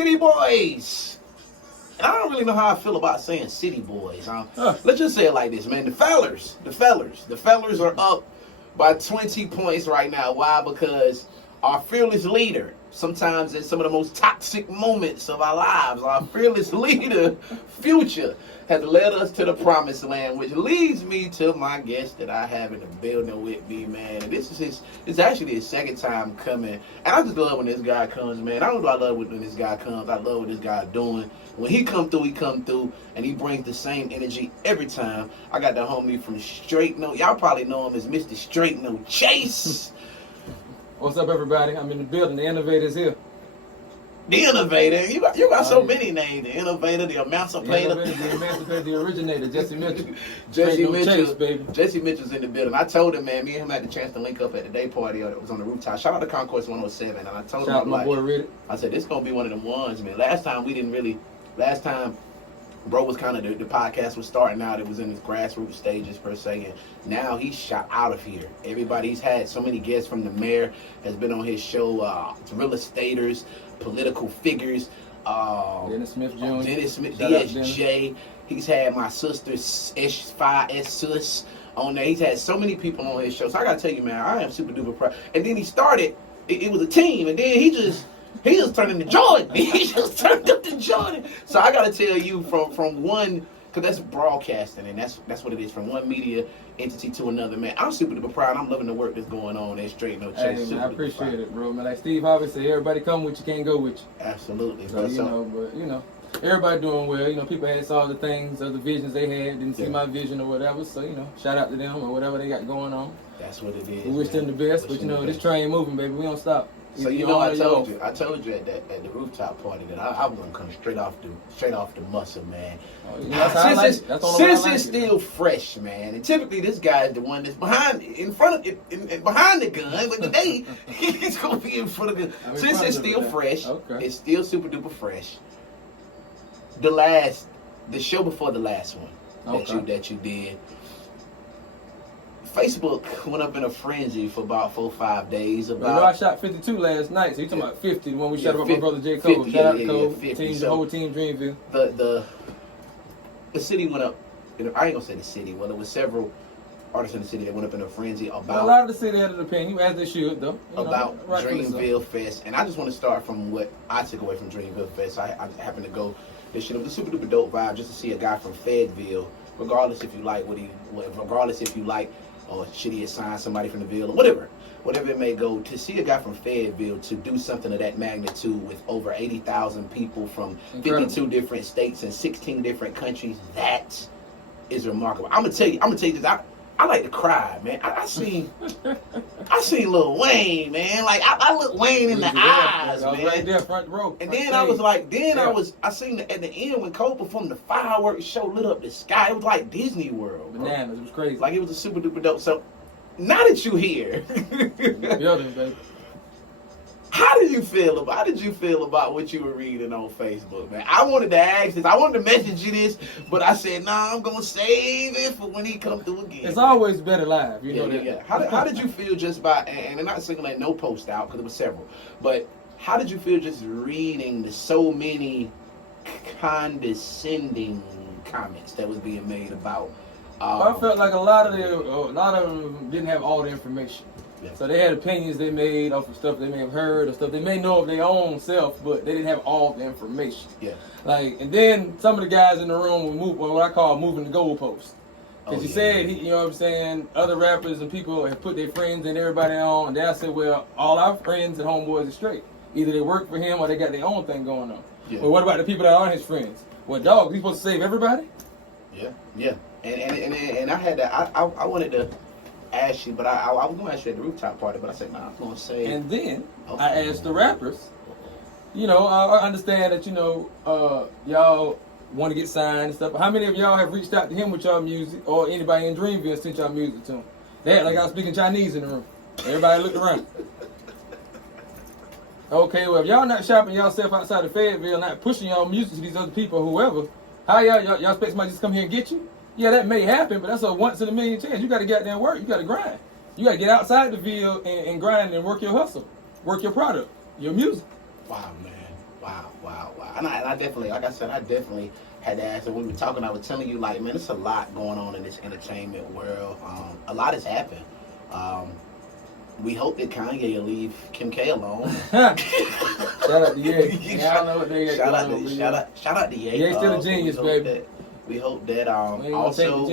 City boys. And I don't really know how I feel about saying city boys. Let's just say it like this, man. The fellers are up by 20 points right now. Why? Because our fearless leader, sometimes in some of the most toxic moments of our lives, our fearless leader, Future, has led us to the promised land, which leads me to my guest that I have in the building with me, man. And it's actually his second time coming. And I just love when this guy comes, man. I don't know, I love when this guy comes. I love what this guy's doing. When he come through, and he brings the same energy every time. I got the homie from Straight No. Y'all probably know him as Mr. Straight No Chase. What's up, everybody? I'm in the building. The innovator's here. The innovator. You got so many names. The innovator, the emancipator. The emancipator, the originator, Jesse Mitchell. Jesse Mitchell. Chase, baby. Jesse Mitchell's in the building. I told him, man, me and him had the chance to link up at the day party. It was on the rooftop. Shout out to Concourse 107. And I told him, Shout out my boy Riddick. I said, this going to be one of them ones, man. Last time, bro was kind of, the podcast was starting out. It was in its grassroots stages, per se. And now he's shot out of here. Everybody's had so many guests from the mayor has been on his show. Real estaters, political figures. Dennis Smith Jr. Dennis Smith, DSJ. He's had my sister, S5, S-Sus on there. He's had so many people on his show. So I got to tell you, man, I am super duper proud. And then he started, it was a team. And then he just turned into Jordan. He just turned up to Jordan. So I got to tell you from one, because that's broadcasting, and that's what it is, from one media entity to another, man. I'm super duper proud. I'm loving the work that's going on at Straight No Chase. Hey, man, I appreciate it, bro. Man, like Steve Harvey said, everybody come with you, can't go with you. Absolutely, bro. So, everybody doing well. People had saw the things or the visions they had, didn't see my vision or whatever. So, shout out to them or whatever they got going on. That's what it is. We wish them the best, but this train moving, baby. We don't stop. So I told you at the rooftop party that I'm gonna come straight off the muscle, man. Since it's still fresh, man. And typically this guy is the one that's behind the gun, but today he's gonna be in front of the gun. Since it's still fresh, it's still super duper fresh. The show before the last one that you did. Facebook went up in a frenzy for about 4 or 5 days. I shot 52 last night, so you talking about 50, the one we shot about my brother J. Cole. Shout out to Cole, the whole team Dreamville. The city went up, I ain't gonna say the city, well, there was several artists in the city that went up in a frenzy about... A lot of the city had an opinion, as they should, though. About Dreamville Fest. And I just want to start from what I took away from Dreamville Fest. I happened to go this year. It was a super duper dope vibe just to see a guy from Fayetteville, regardless if you like or should he assign somebody from the Ville, or whatever it may go, to see a guy from Fayetteville to do something of that magnitude with over 80,000 people from 52 different states and 16 different countries, that is remarkable. I'm gonna tell you this. I like to cry, man. I seen Lil Wayne, man. Like I look Wayne in the eyes, man. Right there, front row. And then I was like, I seen at the end when Cole performed, the fireworks show lit up the sky. It was like Disney World, bro. Bananas, it was crazy. Like it was a super duper dope. So now that you here, building, baby. How did you feel about what you were reading on Facebook, man? I wanted to ask this. I wanted to message you this, but I said, nah, I'm gonna save it for when he come through again. It's always better live, you know that. Yeah. How did you feel just by, and I'm not saying no post out because there were several, but how did you feel just reading the so many condescending comments that was being made about? I felt like a lot of them didn't have all the information. Yeah. So they had opinions they made off of stuff they may have heard or stuff they may know of their own self, but they didn't have all the information. Yeah. And then some of the guys in the room were what I call moving the goalpost. Because he said, you know what I'm saying, other rappers and people have put their friends and everybody on, and then I said, well, all our friends and homeboys are straight. Either they work for him or they got their own thing going on. Yeah. Well, what about the people that aren't his friends? Well, dog, we supposed to save everybody? Yeah. And I had to, I wanted to ask you, but I was going to ask you at the rooftop party, but I said, nah, I'm going to say. And then I asked the rappers, I understand that, y'all want to get signed and stuff. How many of y'all have reached out to him with y'all music, or anybody in Dreamville sent y'all music to him? They had like I was speaking Chinese in the room. Everybody looked around. Okay, well, if y'all not shopping yourself outside of Fayetteville, not pushing y'all music to these other people, whoever, how y'all expect somebody just come here and get you? Yeah, that may happen, but that's a once in a million chance. You got to get there and work. You got to grind. You got to get outside the Ville and grind and work your hustle, work your product, your music. Wow, man. Wow. And I definitely, like I said, I definitely had to ask. And when we were talking, I was telling you, like, man, there's a lot going on in this entertainment world. A lot has happened. We hope that Kanye will leave Kim K alone. Shout out to Ye. Yeah, I don't know what they shout out to Ye. Ye's still a genius, baby. We hope that also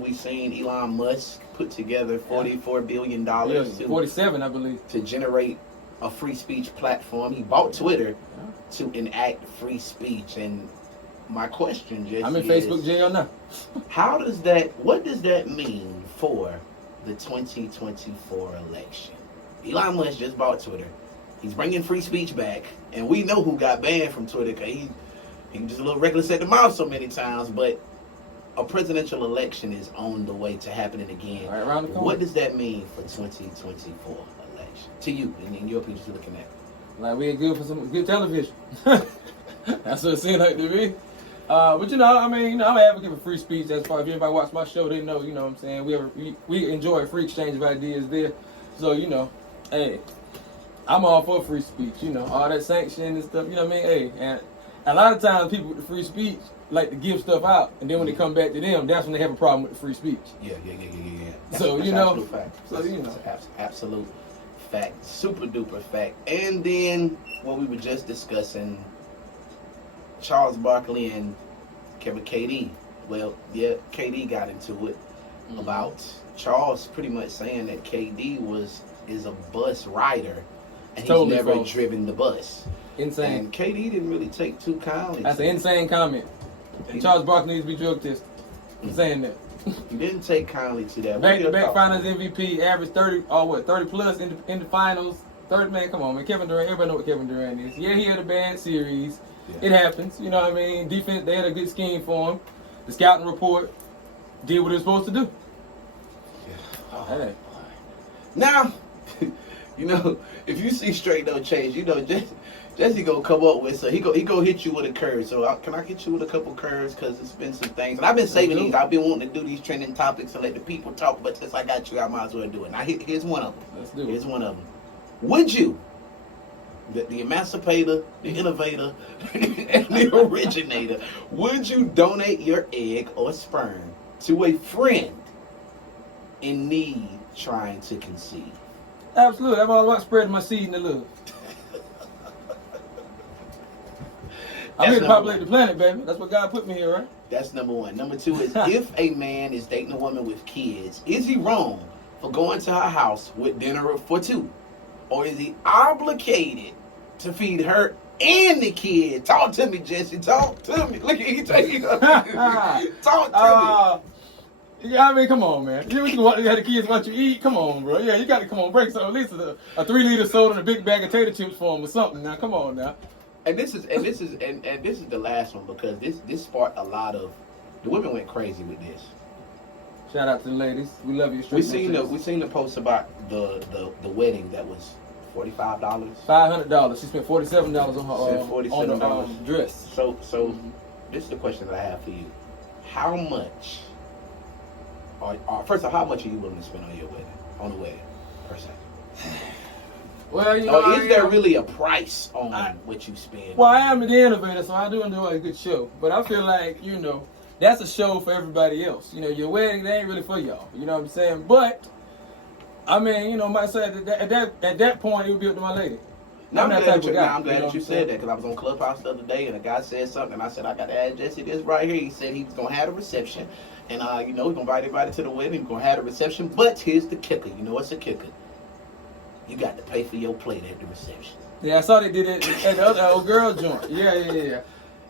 we seen Elon Musk put together $44 billion 47, I believe, to generate a free speech platform. He bought Twitter to enact free speech. And my question, Jesse, I'm in Facebook jail now. What does that mean for the 2024 election? Elon Musk just bought Twitter. He's bringing free speech back, and we know who got banned from Twitter because he was just a little reckless at the mouth so many times. But a presidential election is on the way to happening again. Right around the corner. What does that mean for 2024 election to you and in your opinion, looking at? Like, we ain't good for some good television. That's what it seems like to me. But I'm an advocate for free speech. That's why if anybody watch my show, they know, what I'm saying. We enjoy a free exchange of ideas there. So, hey, I'm all for free speech, all that sanction and stuff, Hey, and a lot of times people with the free speech like to give stuff out, and then when they come back to them, that's when they have a problem with the free speech. Yeah. That's absolute fact. So, absolute fact, super duper fact. And then what we were just discussing, Charles Barkley and KD. Well, yeah, KD got into it about Charles pretty much saying that KD is a bus rider, and he's totally never false. driven the bus. Insane. And KD didn't really take too kindly. That's an insane comment. And Charles Barkley needs to be drug tested. I'm saying that. He didn't take kindly to that. Back finals MVP, average 30 plus in the finals. 30, man, come on, man. Kevin Durant, everybody know what Kevin Durant is. Yeah, he had a bad series. Yeah. It happens, you know what I mean? Defense, they had a good scheme for him. The scouting report did what it was supposed to do. Yeah. Oh, hey. Now, if you see straight no change, Jesse gonna come up with, so he go hit you with a curve. So can I hit you with a couple curves? Because it's been some things, and I've been saving these. I've been wanting to do these trending topics and let the people talk, but since I got you, I might as well do it. Now here's one of them. Let's do it. Here's one of them. Would you, the emancipator, the innovator, and the originator, would you donate your egg or sperm to a friend in need trying to conceive? Absolutely. I'm all about spreading my seed in the love. I'm here to populate the planet, baby. That's what God put me here, right? That's number one. Number two is, if a man is dating a woman with kids, is he wrong for going to her house with dinner for two? Or is he obligated to feed her and the kid? Talk to me, Jesse. Talk to me. Look at you. Talk to me. Yeah, I mean, come on, man. You have the kids want you to eat? Come on, bro. Yeah, you got to come on, break some. At least a 3-liter soda and a big bag of tater chips for them or something. Now, come on, now. And this is the last one, because this sparked a lot of, the women went crazy with this. Shout out to the ladies. We love you. We seen the post about the wedding that was $45. $500. She spent $47 on her dress. So this is the question that I have for you. How much? First of all, how much are you willing to spend on the wedding, per se? Well, is there really a price on what you spend? Well, I am the innovator, so I do enjoy a good show. But I feel like, that's a show for everybody else. Your wedding, they ain't really for y'all. You know what I'm saying? But, I mean, might say at that point, it would be up to my lady. I'm glad that you said that, because I was on Clubhouse the other day, and a guy said something, and I said, I got to ask Jesse this right here. He said he was going to have a reception, and, he's going to invite everybody to the wedding, he's going to have a reception, but here's the kicker. You know what's the kicker? You got to pay for your plate at the reception. Yeah, I saw they did it at the other old girl joint. Yeah.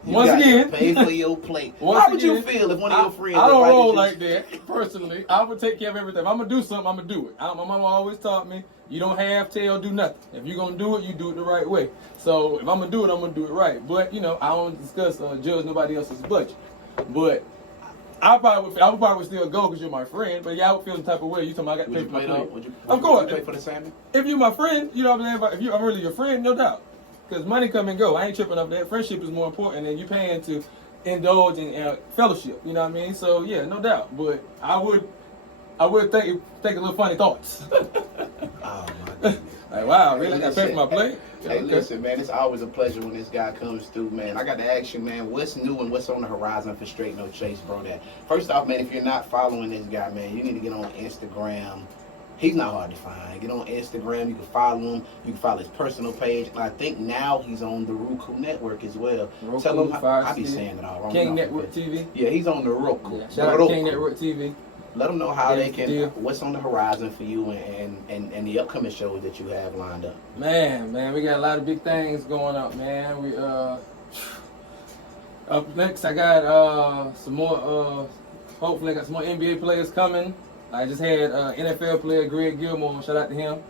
Once again, pay for your plate. How would you feel if one of your friends? I don't roll like that personally. I would take care of everything. If I'm gonna do something, I'm gonna do it. My mama always taught me, you don't have tail, do nothing. If you're gonna do it, you do it the right way. So if I'm gonna do it, I'm gonna do it right. But I don't discuss judge nobody else's budget. But I would probably still go because you're my friend. But yeah, I would feel the type of way. You talking about I got to pay for my plate. Of course. Would you pay for the salmon? If you're my friend, you know what I'm saying. If I'm really your friend, no doubt. Because money come and go. I ain't tripping up that. Friendship is more important than you paying to indulge in fellowship. You know what I mean? So yeah, no doubt. But I would think a little funny thoughts. Oh my goodness. Like, wow, really? I got to pay for my plate? Hey, listen, man, it's always a pleasure when this guy comes through, man. I got to ask you, man, what's new and what's on the horizon for Straight No Chase, bro? That first off, man, if you're not following this guy, man, you need to get on Instagram. He's not hard to find. Get on Instagram. You can follow him. You can follow his personal page. And I think now he's on the Roku Network as well. Roku, Tell him I be TV. saying it all wrong. King Network TV. Yeah, he's on the Roku. Yeah, shout out to King Network TV. Let them know how they can, deal. what's on the horizon for you and the upcoming shows that you have lined up. Man, we got a lot of big things going up, man. We up next, I got some more. Hopefully, I got some more NBA players coming. I just had NFL player Greg Gilmore. Shout out to him.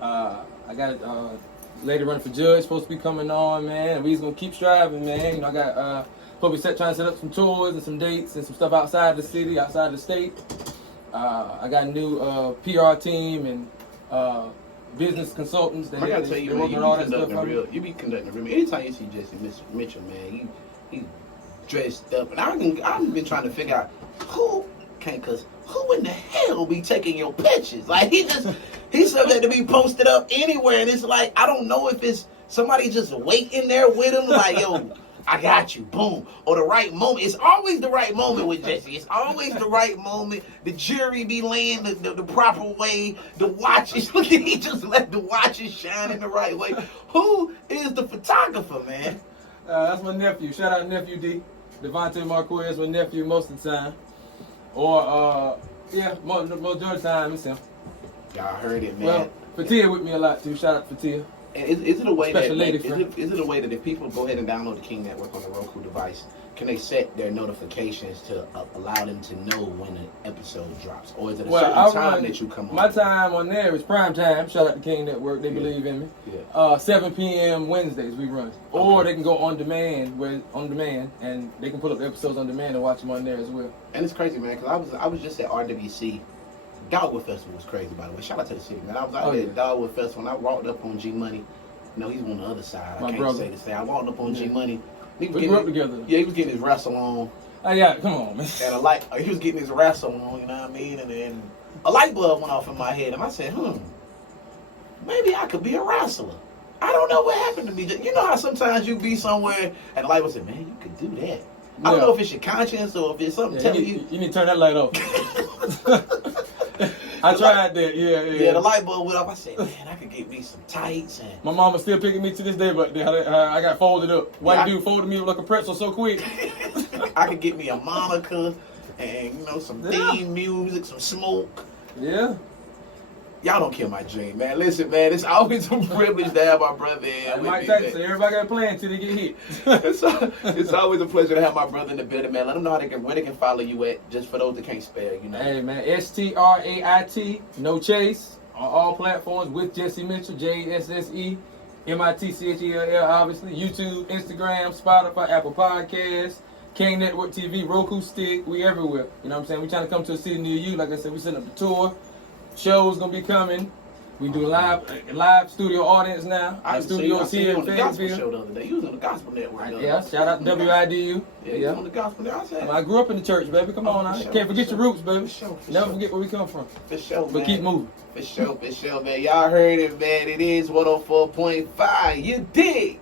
I got a lady running for judge supposed to be coming on, man. We just gonna keep striving, man. You know, I got probably trying to set up some tours and some dates and some stuff outside the city, outside the state. I got a new PR team and business consultants that I gotta tell you, man, you be conducting a real. Anytime you see Jesse Mitchell, man, he's dressed up, and I've been trying to figure out who in the hell be taking your pictures? Like he's something to be posted up anywhere, and it's like I don't know if it's somebody just waiting there with him, like yo. I got you, boom. Or the right moment. It's always the right moment with Jesse. It's always the right moment. The jury be laying the proper way. The watches, look at he just let the watches shine in the right way. Who is the photographer, man? That's my nephew. Shout out nephew D. Devontae Marquez, my nephew most of the time. Or, most of the time it's him. Y'all heard it, man. Well, Fatia with me a lot too. Shout out to Fatia. And is it a way Special that lady is it a way that if people go ahead and download the King Network on the Roku device, can they set their notifications to allow them to know when an episode drops, or is it a certain time that you come on? My time on there is prime time. Shout out to King Network. They believe in me. Yeah. 7 p.m. Wednesdays we run, or they can go on demand, and they can put up the episodes on demand and watch them on there as well. And it's crazy, man, because I was just at RWC. Dogwood Festival was crazy, by the way. Shout out to the city, man. I was out there at Dogwood Festival, and I walked up on G Money. You know, he's on the other side. I can't say to say. I walked up on G Money. We grew up together. Yeah, he was getting his wrestle on. Oh, yeah, come on, man. And he was getting his wrestle on, you know what I mean? And then a light bulb went off in my head, and I said, maybe I could be a wrestler. I don't know what happened to me. You know how sometimes you be somewhere, and the light bulb said, man, you could do that. I don't know if it's your conscience or if it's something telling you. You need to turn that light off. I tried that, yeah. The light bulb went off. I said, man, I could get me some tights. And my mama's still picking me to this day, but I got folded up. White dude folded me up like a pretzel so quick. I could get me a moniker and, some theme music, some smoke. Yeah. Y'all don't kill my dream, man. Listen, man, it's always a privilege to have my brother in. Mike Tyson said everybody got a plan until they get hit. It's always a pleasure to have my brother in the building, man. Let them know where they can follow you at, just for those that can't spell, Hey, man, STRAIT, No Chase, on all platforms with Jesse Mitchell, JSSE, MITCHELL, obviously. YouTube, Instagram, Spotify, Apple Podcasts, King Network TV, Roku Stick, we everywhere. You know what I'm saying? We trying to come to a city near you. Like I said, we setting up the tour. Show's gonna be coming. We do live studio audience now. Our studio's here in Fayetteville. Show the other day. You was on the Gospel Network. Yeah, shout out to WIDU. Yeah, you was on the Gospel Network. I grew up in the church, baby. Come on, now. Can't forget your roots, baby. Never forget where we come from. For sure, man. But keep moving. For sure, man. Y'all heard it, man. It is 104.5. You dig?